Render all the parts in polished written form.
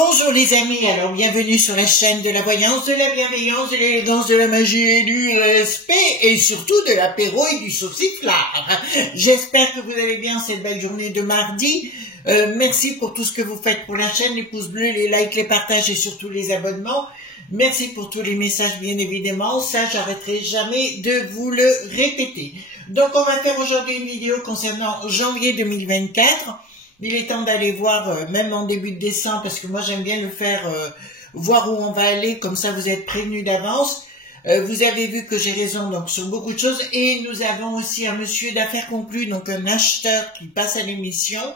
Bonjour les amis, alors bienvenue sur la chaîne de la voyance, de la bienveillance, de l'élégance, de la magie et du respect et surtout de l'apéro et du sauciflard. J'espère que vous allez bien cette belle journée de mardi. Merci pour tout ce que vous faites pour la chaîne, les pouces bleus, les likes, les partages et surtout les abonnements. Merci pour tous les messages bien évidemment, ça j'arrêterai jamais de vous le répéter. Donc on va faire aujourd'hui une vidéo concernant janvier 2024. Il est temps d'aller voir, même en début de décembre, parce que moi j'aime bien le faire, voir où on va aller, comme ça vous êtes prévenus d'avance. Vous avez vu que j'ai raison donc sur beaucoup de choses. Et nous avons aussi un monsieur d'affaires conclues, donc un acheteur qui passe à l'émission.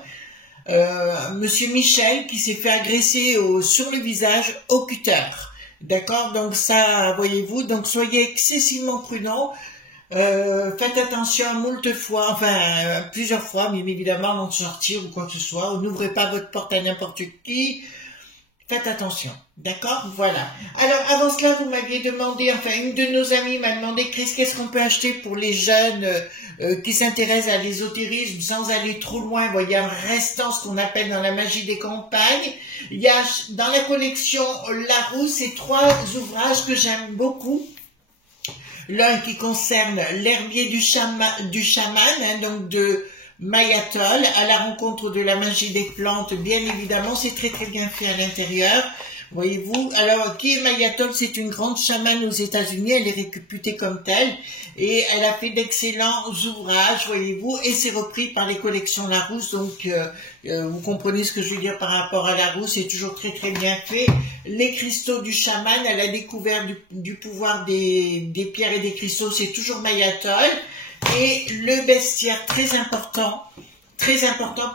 Monsieur Michel qui s'est fait agresser sur le visage au cutter. D'accord, donc ça, voyez-vous, donc soyez excessivement prudents. Faites attention à moult fois, enfin plusieurs fois, mais évidemment avant de sortir ou quoi que ce soit. N'ouvrez pas votre porte à n'importe qui. Faites attention, d'accord? Voilà. Alors avant cela, vous m'aviez demandé, enfin une de nos amies m'a demandé, Chris, qu'est-ce qu'on peut acheter pour les jeunes qui s'intéressent à l'ésotérisme sans aller trop loin, vous voyez, en restant ce qu'on appelle dans la magie des campagnes. Il y a dans la collection Larousse ces trois ouvrages que j'aime beaucoup. L'un qui concerne l'herbier du chaman, hein, donc de Mayatol, à la rencontre de la magie des plantes, bien évidemment, c'est très très bien fait à l'intérieur, voyez-vous. Alors, qui est Mayatol? C'est une grande chamane aux États-Unis, elle est réputée comme telle, et elle a fait d'excellents ouvrages, voyez-vous, et c'est repris par les collections Larousse, donc vous comprenez ce que je veux dire par rapport à Larousse, c'est toujours très très bien fait. Les cristaux du chaman, elle a découvert du pouvoir des pierres et des cristaux, c'est toujours Mayatol. Et le bestiaire, très important,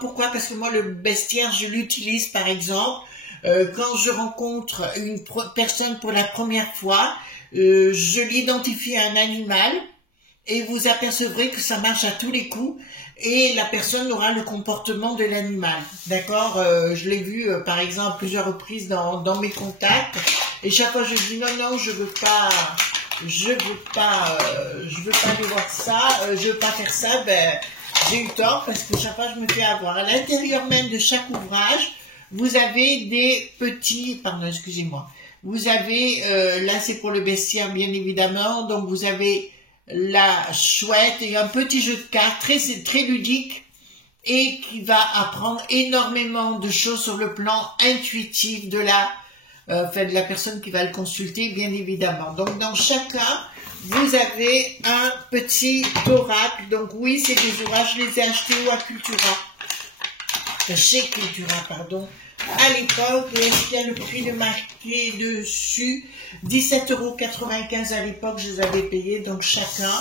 pourquoi? Parce que moi le bestiaire, je l'utilise par exemple, quand je rencontre une personne pour la première fois, je l'identifie à un animal, et vous apercevrez que ça marche à tous les coups, et la personne aura le comportement de l'animal, d'accord? Je l'ai vu par exemple plusieurs reprises dans mes contacts, et chaque fois je dis non, je veux pas aller voir ça, je veux pas faire ça, ben, j'ai eu tort parce que chaque fois je me fais avoir. À l'intérieur même de chaque ouvrage, vous avez des petits, pardon, excusez-moi, vous avez, là c'est pour le bestiaire bien évidemment, donc vous avez la chouette et un petit jeu de cartes très, très ludique et qui va apprendre énormément de choses sur le plan intuitif de la personne qui va le consulter, bien évidemment. Donc, dans chacun, vous avez un petit oracle. Donc, oui, c'est des ouvrages, je les ai achetés à Cultura. Chez Cultura, pardon. À l'époque, est-ce qu'il y a le prix de marqué dessus? 17,95 € à l'époque, je les avais payés, donc chacun.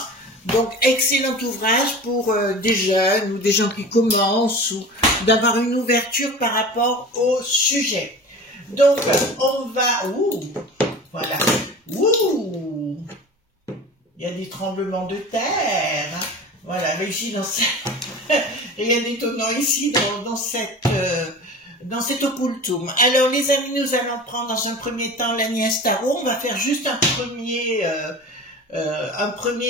Donc, excellent ouvrage pour des jeunes ou des gens qui commencent ou d'avoir une ouverture par rapport au sujet. Donc, on va... Voilà. Il y a des tremblements de terre. Voilà, mais ici, rien d'étonnant ici, dans cet occultum. Alors, les amis, nous allons prendre dans un premier temps l'Agnès Tarot. On va faire juste un premier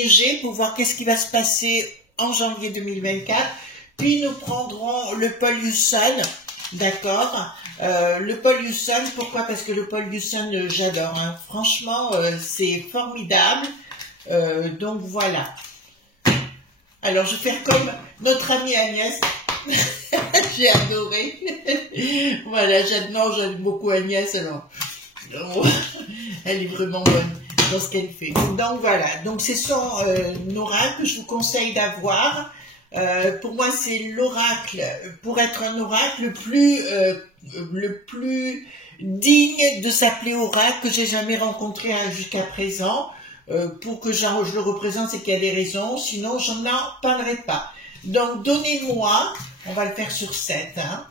jet pour voir qu'est-ce qui va se passer en janvier 2024. Puis, nous prendrons le Paul Husson. D'accord, le Paul Husson, pourquoi? Parce que le Paul Husson, j'adore, hein. Franchement, c'est formidable, donc voilà. Alors, je vais faire comme notre amie Agnès, j'ai adoré, voilà, j'aime beaucoup Agnès, alors, elle est vraiment bonne dans ce qu'elle fait. Donc voilà, donc c'est son oracle que je vous conseille d'avoir. Pour moi, c'est l'oracle, pour être un oracle le plus digne de s'appeler oracle que j'ai jamais rencontré jusqu'à présent. Pour que je le représente, c'est qu'il y a des raisons, sinon je n'en parlerai pas. Donc, donnez-moi, on va le faire sur 7, hein,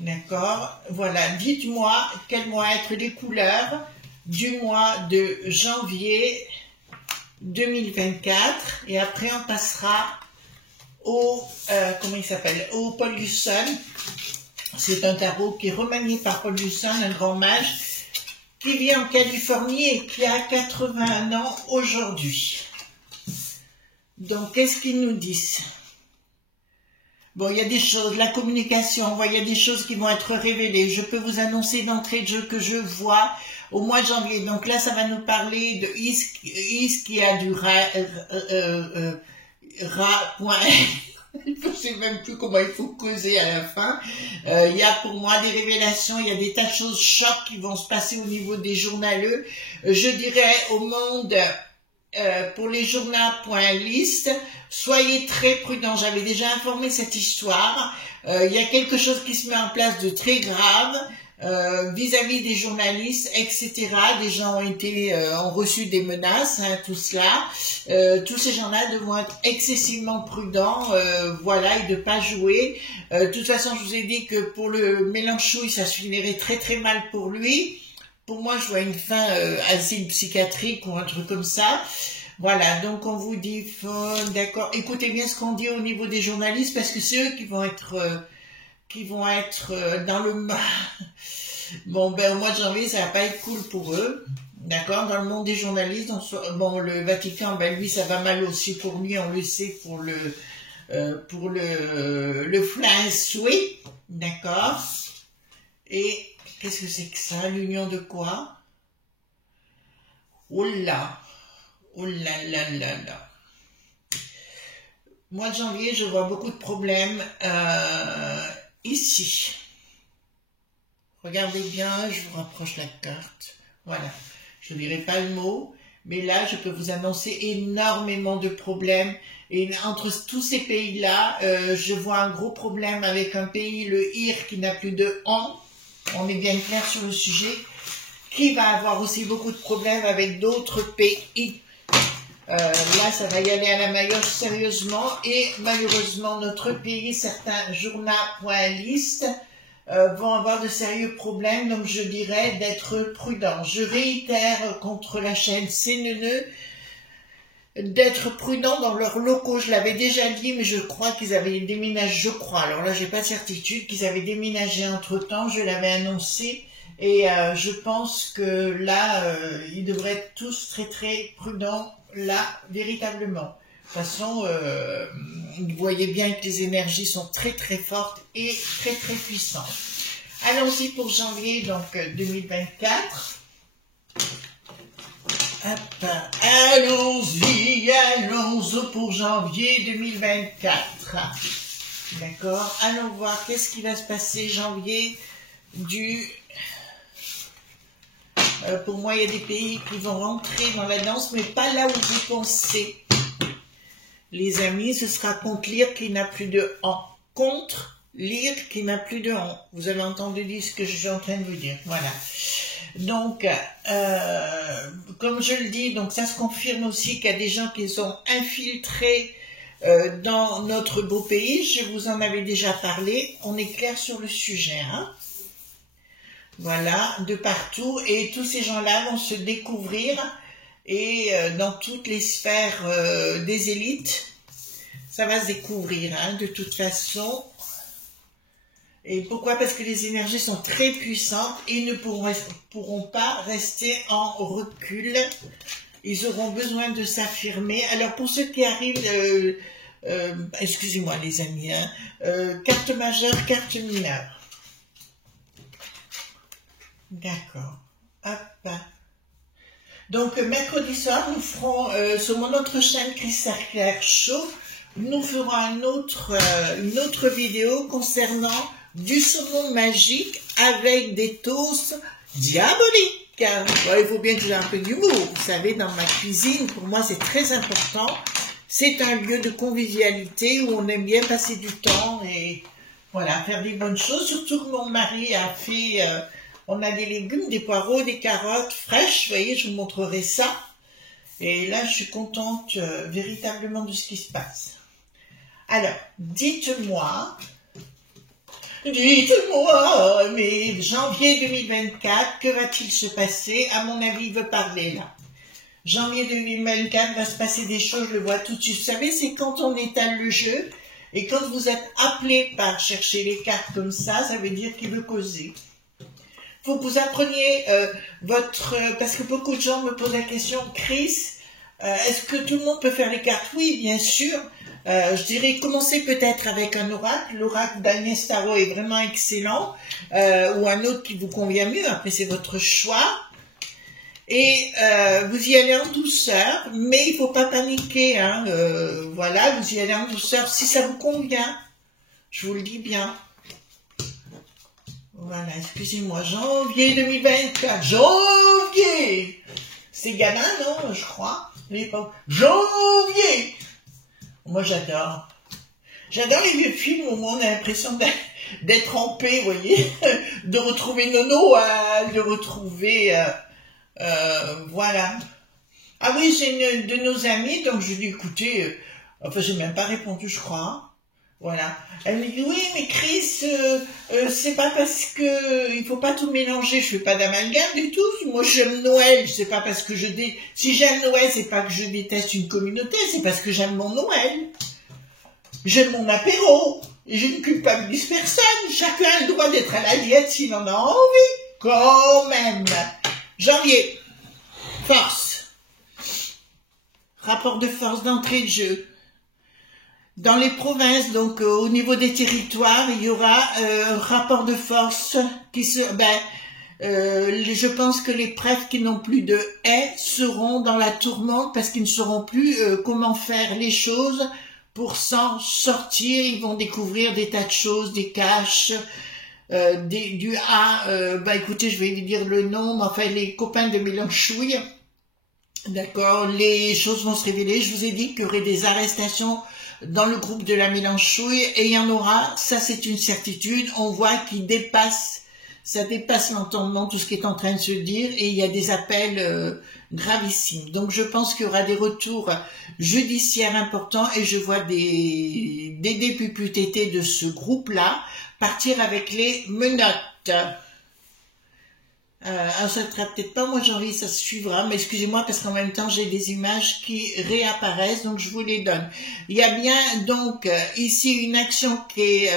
d'accord, voilà, dites-moi quelles vont être les couleurs du mois de janvier 2024, et après on passera au Paul Husson. C'est un tarot qui est remanié par Paul Husson, un grand mage, qui vit en Californie et qui a 81 ans aujourd'hui. Donc, qu'est-ce qu'ils nous disent? Bon, il y a des choses, la communication, il y a des choses qui vont être révélées. Je peux vous annoncer d'entrée de jeu que je vois au mois de janvier. Donc là, ça va nous parler de Is qui a du point. Je ne sais même plus comment il faut causer à la fin. Il y a pour moi des révélations, il y a des tas de choses chocs qui vont se passer au niveau des journaleux. Je dirais au monde, pour les journaux.list, soyez très prudents. J'avais déjà informé cette histoire. Il y a quelque chose qui se met en place de très grave vis-à-vis des journalistes, etc. Des gens ont reçu des menaces, hein, tout cela. Tous ces gens-là devront être excessivement prudents, voilà, et de pas jouer. De toute façon, je vous ai dit que pour le Mélenchouille, ça se finirait très très mal pour lui. Pour moi, je vois une fin asile psychiatrique ou un truc comme ça. Voilà, donc on vous dit, d'accord, écoutez bien ce qu'on dit au niveau des journalistes, parce que c'est eux qui vont être dans le mal. Bon, ben au mois de janvier, ça va pas être cool pour eux. D'accord, dans le monde des journalistes, bon, le Vatican, ben lui, ça va mal aussi pour lui, on le sait, pour le François, d'accord. Et qu'est-ce que c'est que ça, l'union de quoi? Oh là, oh là là là là. Mois de janvier, je vois beaucoup de problèmes ici. Regardez bien, je vous rapproche la carte. Voilà, je ne dirai pas le mot, mais là, je peux vous annoncer énormément de problèmes. Et entre tous ces pays-là, je vois un gros problème avec un pays, le IR, qui n'a plus de an. On est bien clair sur le sujet. Qui va avoir aussi beaucoup de problèmes avec d'autres pays. Là, ça va y aller à la maillotche sérieusement. Et malheureusement, notre pays, certains journaux.list vont avoir de sérieux problèmes. Donc, je dirais d'être prudent. Je réitère contre la chaîne CNN d'être prudent dans leurs locaux. Je l'avais déjà dit, mais je crois qu'ils avaient déménagé, je crois. Alors là, j'ai pas de certitude qu'ils avaient déménagé entre-temps. Je l'avais annoncé. Et je pense que là, ils devraient être tous très très prudents, là, véritablement. De toute façon, vous voyez bien que les énergies sont très très fortes et très très puissantes. Allons-y pour janvier, donc 2024. Hop, allons-y pour janvier 2024. D'accord, allons voir qu'est-ce qui va se passer janvier pour moi, il y a des pays qui vont rentrer dans la danse, mais pas là où vous pensez. Les amis, ce sera contre l'IR qui n'a plus de an. Contre l'IR qui n'a plus de an. Vous avez entendu dire ce que je suis en train de vous dire. Voilà. Donc, comme je le dis, donc ça se confirme aussi qu'il y a des gens qui sont infiltrés dans notre beau pays. Je vous en avais déjà parlé. On est clair sur le sujet, hein. Voilà, de partout, et tous ces gens-là vont se découvrir, et dans toutes les sphères des élites, ça va se découvrir, hein, de toute façon. Et pourquoi? Parce que les énergies sont très puissantes, et ils ne pourront pas rester en recul. Ils auront besoin de s'affirmer. Alors pour ceux qui arrivent, excusez-moi les amis, hein, carte majeure, carte mineure. D'accord. Hop. Donc, mercredi soir, nous ferons, sur mon autre chaîne Crystal Claire Show, nous ferons une autre vidéo concernant du saumon magique avec des toasts diaboliques. Bon, il faut bien que j'ai un peu d'humour. Vous savez, dans ma cuisine, pour moi, c'est très important. C'est un lieu de convivialité où on aime bien passer du temps et voilà, faire des bonnes choses. Surtout que mon mari a fait... on a des légumes, des poireaux, des carottes fraîches, vous voyez, je vous montrerai ça. Et là, je suis contente véritablement de ce qui se passe. Alors, dites-moi, mais janvier 2024, que va-t-il se passer? À mon avis, il veut parler là. Janvier 2024 va se passer des choses, je le vois tout de suite. Vous savez, c'est quand on étale le jeu, et quand vous êtes appelé par chercher les cartes comme ça veut dire qu'il veut causer. Faut que vous appreniez parce que beaucoup de gens me posent la question, Chris, est-ce que tout le monde peut faire les cartes? Oui, bien sûr, Je dirais commencer peut-être avec un oracle. L'oracle d'Agnès Tarot est vraiment excellent, ou un autre qui vous convient mieux, après c'est votre choix. Et vous y allez en douceur, mais il ne faut pas paniquer, hein. Voilà, vous y allez en douceur si ça vous convient, je vous le dis bien. Voilà, excusez-moi, janvier 2024, janvier, c'est Gala, non, je crois, janvier. Moi j'adore les vieux films où on a l'impression d'être en paix, vous voyez, de retrouver Nono, de retrouver, voilà. Ah oui, c'est une de nos amies, donc je lui ai dit, écoutez, enfin j'ai même pas répondu, je crois. Voilà. Elle me dit, oui, mais Chris, c'est pas parce que il faut pas tout mélanger, je fais pas d'amalgame du tout. Moi, j'aime Noël, c'est pas parce que si j'aime Noël, c'est pas que je déteste une communauté, c'est parce que j'aime mon Noël. J'aime mon apéro, et je ne culpabilise personne. Chacun a le droit d'être à la diète s'il en a envie. Quand même. Janvier. Force. Rapport de force d'entrée de jeu. Dans les provinces, donc au niveau des territoires, il y aura un rapport de force qui se... je pense que les prêtres qui n'ont plus de haie seront dans la tourmente parce qu'ils ne sauront plus comment faire les choses pour s'en sortir. Ils vont découvrir des tas de choses, des caches, écoutez, je vais lui dire le nom, mais enfin les copains de Mélenchouille, d'accord, les choses vont se révéler. Je vous ai dit qu'il y aurait des arrestations dans le groupe de la Mélenchouille, et il y en aura, ça c'est une certitude. On voit qu'il ça dépasse l'entendement tout ce qui est en train de se dire, et il y a des appels gravissimes. Donc je pense qu'il y aura des retours judiciaires importants, et je vois des députés de ce groupe-là partir avec les menottes. Ça ne sera peut-être pas moi janvier, ça se suivra, mais excusez-moi parce qu'en même temps j'ai des images qui réapparaissent, donc je vous les donne. Il y a bien donc ici une action qui est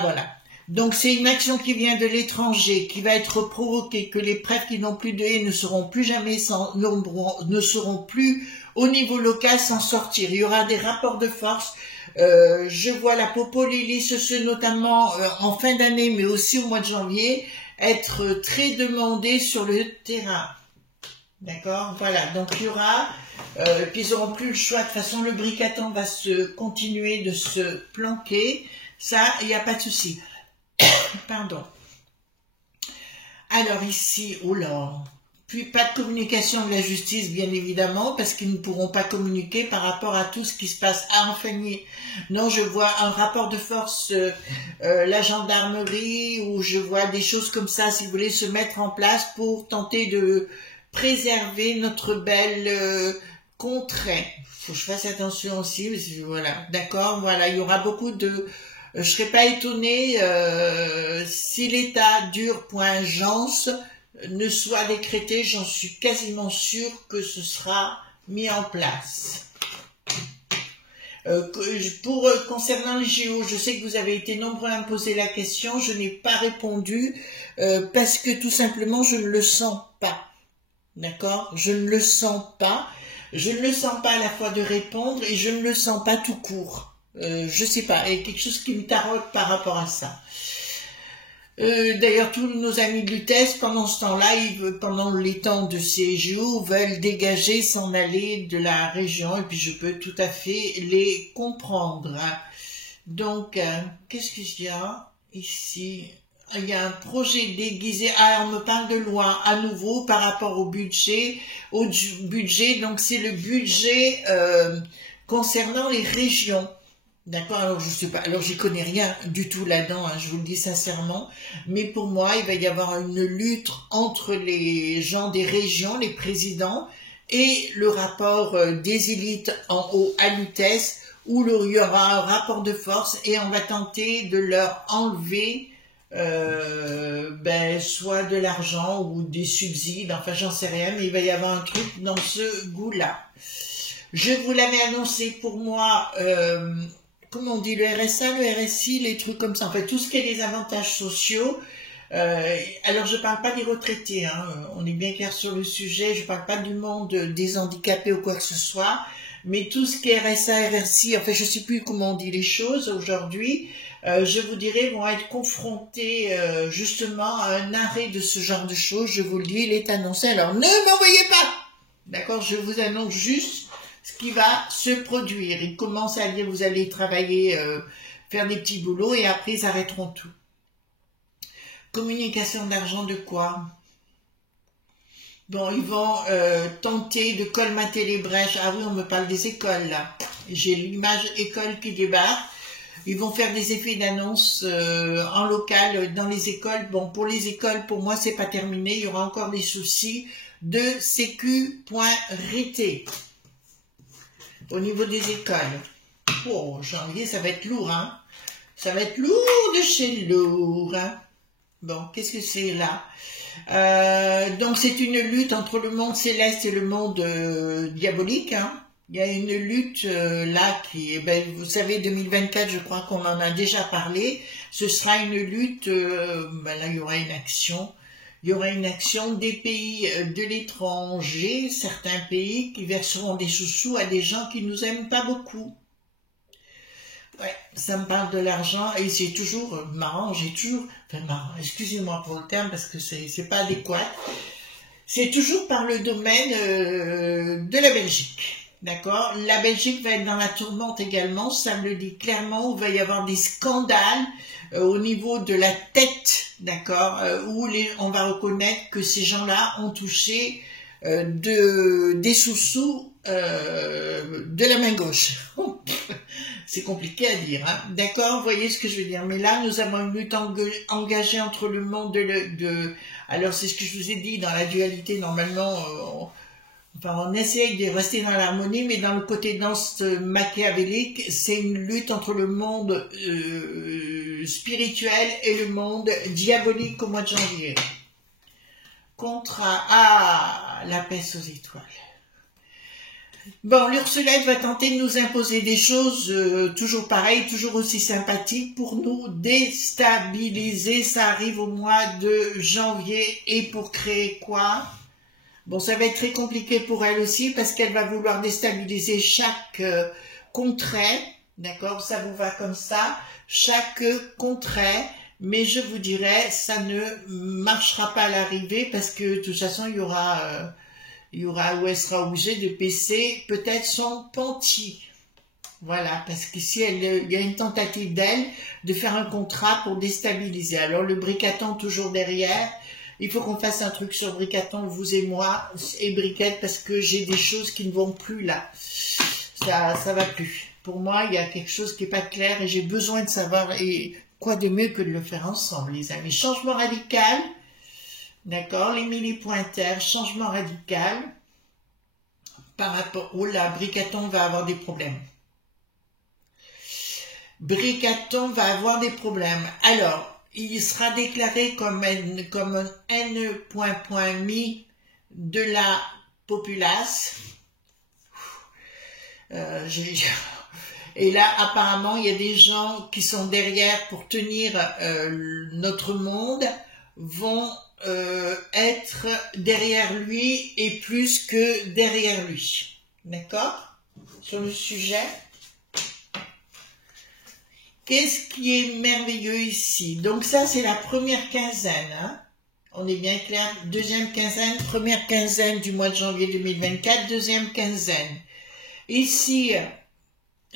voilà. Donc c'est une action qui vient de l'étranger, qui va être provoquée, que les prêtres qui n'ont plus de haie ne seront plus jamais ne seront plus au niveau local s'en sortir. Il y aura des rapports de force. Je vois la Popo Lily, notamment en fin d'année, mais aussi au mois de janvier, être très demandé sur le terrain. D'accord, voilà, donc il y aura, puis ils n'auront plus le choix, de toute façon le bricaton va continuer de se planquer, ça, il n'y a pas de souci. Pardon. Alors ici, oh là, puis pas de communication de la justice, bien évidemment, parce qu'ils ne pourront pas communiquer par rapport à tout ce qui se passe à Infagné. Non, je vois un rapport de force, la gendarmerie, ou je vois des choses comme ça, si vous voulez, se mettre en place pour tenter de préserver notre belle contrée. Faut que je fasse attention aussi, parce que, voilà, d'accord, voilà, il y aura beaucoup de... je serais pas étonnée si l'état d'urgence ne soit décrété, j'en suis quasiment sûre que ce sera mis en place. Concernant les JO, je sais que vous avez été nombreux à me poser la question, je n'ai pas répondu parce que tout simplement je ne le sens pas. D'accord? Je ne le sens pas. Je ne le sens pas à la fois de répondre et je ne le sens pas tout court. Je sais pas, il y a quelque chose qui me tarote par rapport à ça. D'ailleurs, tous nos amis de l'UTES, pendant ce temps-là, pendant les temps de ces JO, veulent dégager, s'en aller de la région, et puis je peux tout à fait les comprendre. Donc, qu'est-ce qu'il y a ici? Il y a un projet déguisé. Ah, on me parle de loin, à nouveau, par rapport au budget. Donc c'est le budget concernant les régions. D'accord, alors je sais pas, alors j'y connais rien du tout là-dedans, hein, je vous le dis sincèrement, mais pour moi, il va y avoir une lutte entre les gens des régions, les présidents, et le rapport des élites en haut à l'UTES, où il y aura un rapport de force et on va tenter de leur enlever soit de l'argent ou des subsides, enfin j'en sais rien, mais il va y avoir un truc dans ce goût-là. Je vous l'avais annoncé pour moi... comment on dit, le RSA, le RSI, les trucs comme ça, en fait, tout ce qui est des avantages sociaux. Alors, je parle pas des retraités, hein, on est bien clair sur le sujet, je parle pas du monde des handicapés ou quoi que ce soit, mais tout ce qui est RSA, RSI, enfin je sais plus comment on dit les choses aujourd'hui, je vous dirais, vont être confrontés justement à un arrêt de ce genre de choses. Je vous le dis, il est annoncé. Alors ne m'envoyez pas, d'accord? Je vous annonce juste ce qui va se produire. Ils commencent à dire, vous allez travailler, faire des petits boulots et après ils arrêteront tout. Communication d'argent de quoi? Bon, ils vont tenter de colmater les brèches. Ah oui, on me parle des écoles là. J'ai l'image école qui débarque. Ils vont faire des effets d'annonce en local dans les écoles. Bon, pour les écoles, pour moi, c'est pas terminé. Il y aura encore des soucis de sécu.rt au niveau des écoles. Oh, janvier, ça va être lourd, hein. Ça va être lourd de chez lourd, hein. Bon, qu'est-ce que c'est là? Donc, c'est une lutte entre le monde céleste et le monde diabolique, hein. Il y a une lutte là qui, ben, vous savez, 2024, je crois qu'on en a déjà parlé. Ce sera une lutte, ben là il y aura une action. Il y aura une action des pays de l'étranger, certains pays qui verseront des sous-sous à des gens qui nous aiment pas beaucoup. Ouais, ça me parle de l'argent et c'est toujours marrant, enfin marrant, excusez-moi pour le terme parce que c'est pas adéquat. C'est toujours par le domaine de la Belgique. D'accord? La Belgique va être dans la tourmente également, ça me le dit clairement, il va y avoir des scandales au niveau de la tête, d'accord, où on va reconnaître que ces gens-là ont touché des sous-sous de la main gauche. C'est compliqué à dire, hein? D'accord? Vous voyez ce que je veux dire? Mais là, nous avons une lutte engagée entre le monde alors c'est ce que je vous ai dit, dans la dualité, normalement, on essaye de rester dans l'harmonie, mais dans le côté danse machiavélique, c'est une lutte entre le monde spirituel et le monde diabolique au mois de janvier. La peste aux étoiles. Bon, l'Ursulette va tenter de nous imposer des choses toujours pareilles, toujours aussi sympathiques pour nous déstabiliser. Ça arrive au mois de janvier et pour créer quoi? Bon, ça va être très compliqué pour elle aussi parce qu'elle va vouloir déstabiliser chaque contrée, d'accord? Ça vous va comme ça, chaque contrée, mais je vous dirais, ça ne marchera pas à l'arrivée parce que de toute façon, il y aura où elle sera obligée de baisser peut-être son panty. Voilà, parce qu'ici, il y a une tentative d'elle de faire un contrat pour déstabiliser. Alors, le bricaton toujours derrière. Il faut qu'on fasse un truc sur Bricaton, vous et moi, et Briquette, parce que j'ai des choses qui ne vont plus là. Ça va plus. Pour moi, il y a quelque chose qui n'est pas clair et j'ai besoin de savoir, et quoi de mieux que de le faire ensemble, les amis. Changement radical, d'accord, l'Émilie Pointer, changement radical, par rapport, oh là, Bricaton va avoir des problèmes. Bricaton va avoir des problèmes. Alors, il sera déclaré comme un N.mis de la populace. Et là, apparemment, il y a des gens qui sont derrière pour tenir notre monde, vont être derrière lui et plus que derrière lui. D'accord? Sur le sujet. Qu'est-ce qui est merveilleux ici? Donc ça, c'est la première quinzaine. Hein? On est bien clair. Deuxième quinzaine, première quinzaine du mois de janvier 2024, deuxième quinzaine. Ici,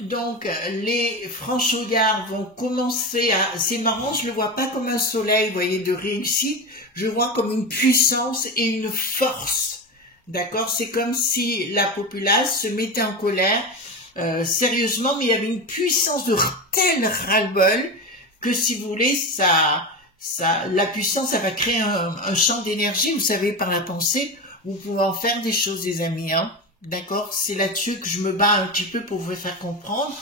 donc, les franchouillards vont commencer à... C'est marrant, je ne le vois pas comme un soleil, vous voyez, de réussite. Je le vois comme une puissance et une force. D'accord? C'est comme si la populace se mettait en colère. Sérieusement, mais il y avait une puissance de tel ras-le-bol que si vous voulez, la puissance, ça va créer un champ d'énergie, vous savez, par la pensée, vous pouvez en faire des choses, les amis, hein. D'accord? C'est là-dessus que je me bats un petit peu pour vous faire comprendre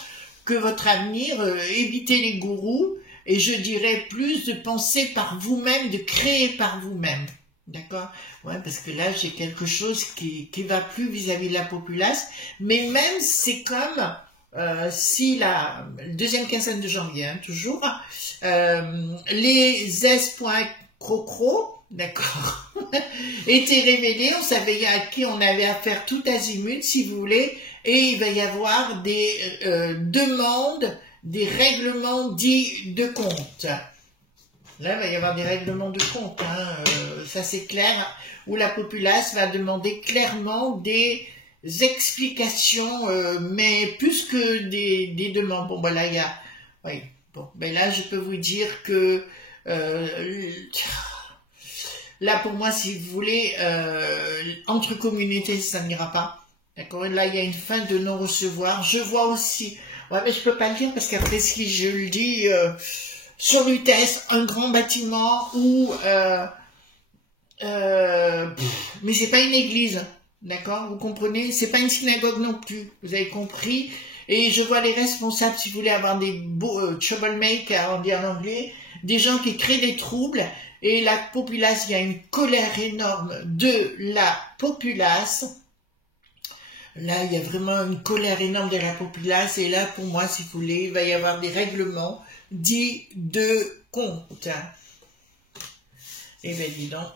que votre avenir, évitez les gourous, et je dirais plus de penser par vous-même, de créer par vous-même. D'accord? Ouais, parce que là, j'ai quelque chose qui va plus vis-à-vis de la populace. Mais même, c'est comme si la deuxième quinzaine de janvier, hein, toujours, les S.crocro, d'accord, était révélé, on savait à qui on avait affaire tout azimut, si vous voulez, et il va y avoir des demandes, des règlements dits de compte. Là, il va y avoir des règlements de compte, hein, ça c'est clair, où la populace va demander clairement des explications, mais plus que des demandes. Bon, ben là, il y a... Oui, bon, ben là, je peux vous dire que... là, pour moi, si vous voulez, entre communautés, ça n'ira pas. D'accord. Là, il y a une fin de non-recevoir. Je vois aussi... Ouais, mais je peux pas le dire, parce qu'après, si je le dis... sur l'UTS, un grand bâtiment où... mais c'est pas une église, d'accord, vous comprenez, c'est pas une synagogue non plus, vous avez compris, et je vois les responsables, si vous voulez avoir des beaux troublemakers, on dit en anglais, des gens qui créent des troubles, et la populace, il y a une colère énorme de la populace, là il y a vraiment une colère énorme de la populace, et là pour moi, si vous voulez, il va y avoir des règlements dits de compte. Eh bien, dis donc.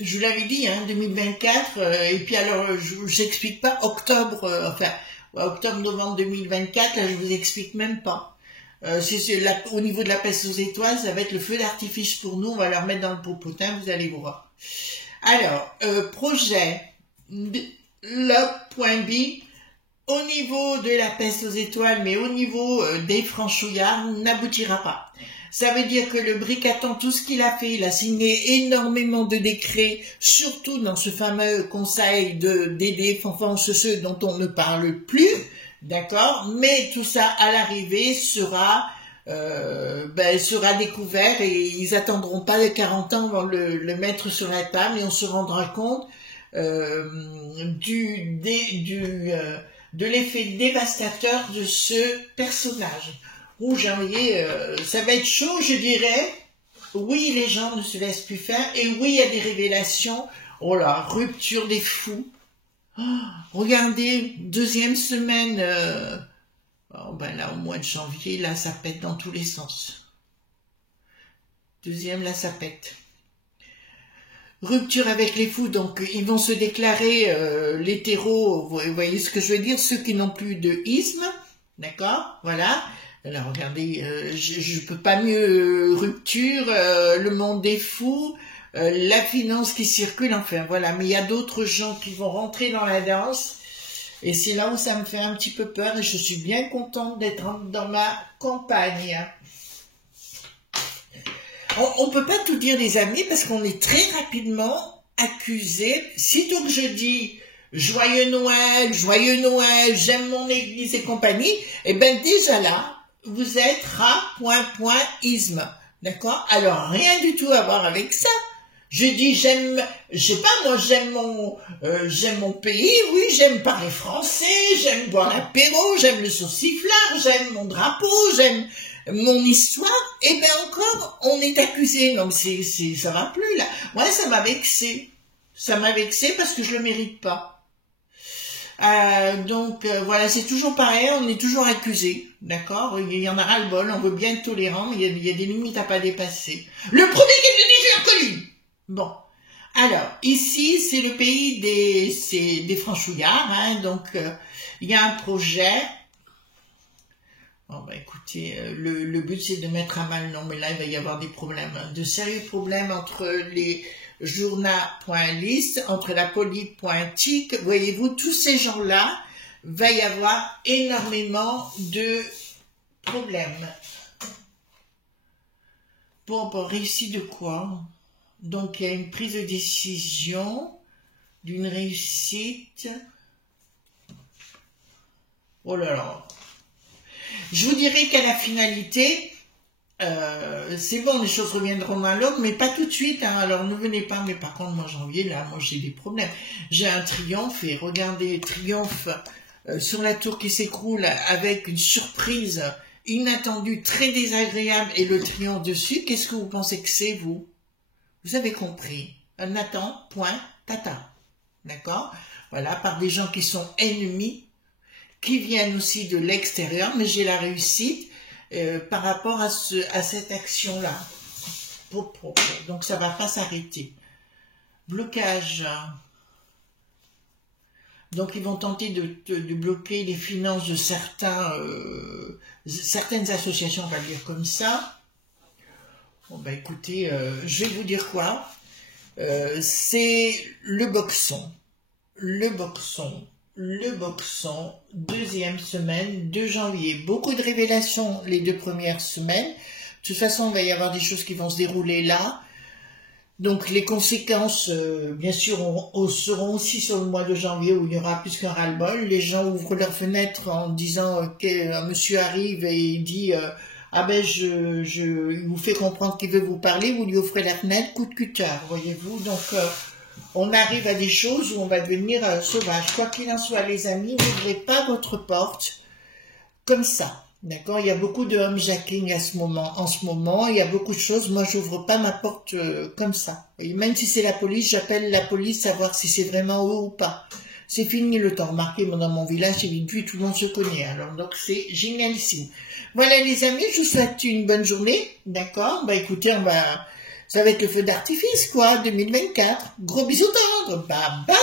Je vous l'avais dit, hein, 2024, et puis alors, je n'explique pas octobre, octobre-novembre 2024, là, je vous explique même pas. Au niveau de la peste aux étoiles, ça va être le feu d'artifice pour nous, on va leur mettre dans le popotin, vous allez voir. Alors, projet, le.b, au niveau de la peste aux étoiles, mais au niveau des franchouillards, n'aboutira pas. Ça veut dire que le Bricatan, tout ce qu'il a fait, il a signé énormément de décrets, surtout dans ce fameux conseil d'aider Fanfan ceux dont on ne parle plus, d'accord, mais tout ça, à l'arrivée, sera découvert et ils attendront pas les 40 ans avant le mettre sur la table et on se rendra compte de l'effet dévastateur de ce personnage. Où ça va être chaud, je dirais. Oui, les gens ne se laissent plus faire. Et oui, il y a des révélations. Oh là, rupture des fous. Oh, regardez, deuxième semaine. Ben là, au mois de janvier, là, ça pète dans tous les sens. Deuxième, là, ça pète. Rupture avec les fous, donc ils vont se déclarer l'hétéro, vous voyez ce que je veux dire, ceux qui n'ont plus de isme, d'accord, voilà. Alors regardez, je peux pas mieux, rupture, le monde des fous, la finance qui circule, enfin voilà, mais il y a d'autres gens qui vont rentrer dans la danse, et c'est là où ça me fait un petit peu peur, et je suis bien contente d'être dans ma campagne. On peut pas tout dire, les amis, parce qu'on est très rapidement accusé. Sitôt que je dis joyeux Noël, j'aime mon église et compagnie, et ben déjà là, vous êtes ra.isme, d'accord? Alors rien du tout à voir avec ça. Je dis j'aime, je sais pas moi, j'aime mon pays, oui, j'aime parler français, j'aime boire l'apéro, j'aime le sauciflard, j'aime mon drapeau, j'aime mon histoire, et bien encore, on est accusé. Non, mais ça va plus, là. Moi, ça m'a vexé. Ça m'a vexé parce que je le mérite pas. Voilà, c'est toujours pareil, on est toujours accusé. D'accord? Il y en a ras-le-bol, on veut bien être tolérant, mais il y a des limites à pas dépasser. Le premier qui est venu, j'ai reconnu. Bon. Alors, ici, c'est le pays des franchouillards, hein, donc, il y a un projet. Bon, bah, écoutez, le but c'est de mettre à mal, non, mais là il va y avoir des problèmes, hein, de sérieux problèmes entre les journal.list, entre la poli.tic, voyez-vous, tous ces gens-là, va y avoir énormément de problèmes. Bon, réussi de quoi? Donc il y a une prise de décision d'une réussite. Oh là là. Je vous dirais qu'à la finalité, c'est bon, les choses reviendront dans l'ordre, mais pas tout de suite, hein, alors ne venez pas, mais par contre, moi, janvier, là, moi, j'ai des problèmes. J'ai un triomphe, et regardez, triomphe sur la tour qui s'écroule avec une surprise inattendue, très désagréable, et le triomphe dessus, qu'est-ce que vous pensez que c'est, vous? Vous avez compris. Nathan, point, tata. D'accord? Voilà, par des gens qui sont ennemis, qui viennent aussi de l'extérieur, mais j'ai la réussite par rapport à cette action-là. Donc ça va pas s'arrêter. Blocage. Donc ils vont tenter de bloquer les finances de certaines associations, on va le dire comme ça. Bon bah écoutez, je vais vous dire quoi. C'est le boxon. Le boxon, deuxième semaine, 2 janvier. Beaucoup de révélations les 2 premières semaines. De toute façon, il va y avoir des choses qui vont se dérouler là. Donc les conséquences, bien sûr, seront aussi sur le mois de janvier où il y aura plus qu'un ras-le-bol. Les gens ouvrent leurs fenêtres en disant qu'un monsieur arrive et il dit ah ben il vous fait comprendre qu'il veut vous parler, vous lui offrez la fenêtre, coup de cutter, voyez-vous. Donc on arrive à des choses où on va devenir sauvage. Quoi qu'il en soit, les amis, n'ouvrez pas votre porte comme ça. D'accord, il y a beaucoup de homejacking en ce moment, il y a beaucoup de choses. Moi, j'ouvre pas ma porte comme ça. Et même si c'est la police, j'appelle la police savoir si c'est vraiment eux ou pas. C'est fini le temps. Remarquez, dans mon village, c'est vite, tout le monde se connaît. Alors, donc, c'est génialissime. Voilà, les amis, je vous souhaite une bonne journée. D'accord, bah écoutez, ça va être le feu d'artifice, quoi, 2024. Gros bisous tendres. Bye bye.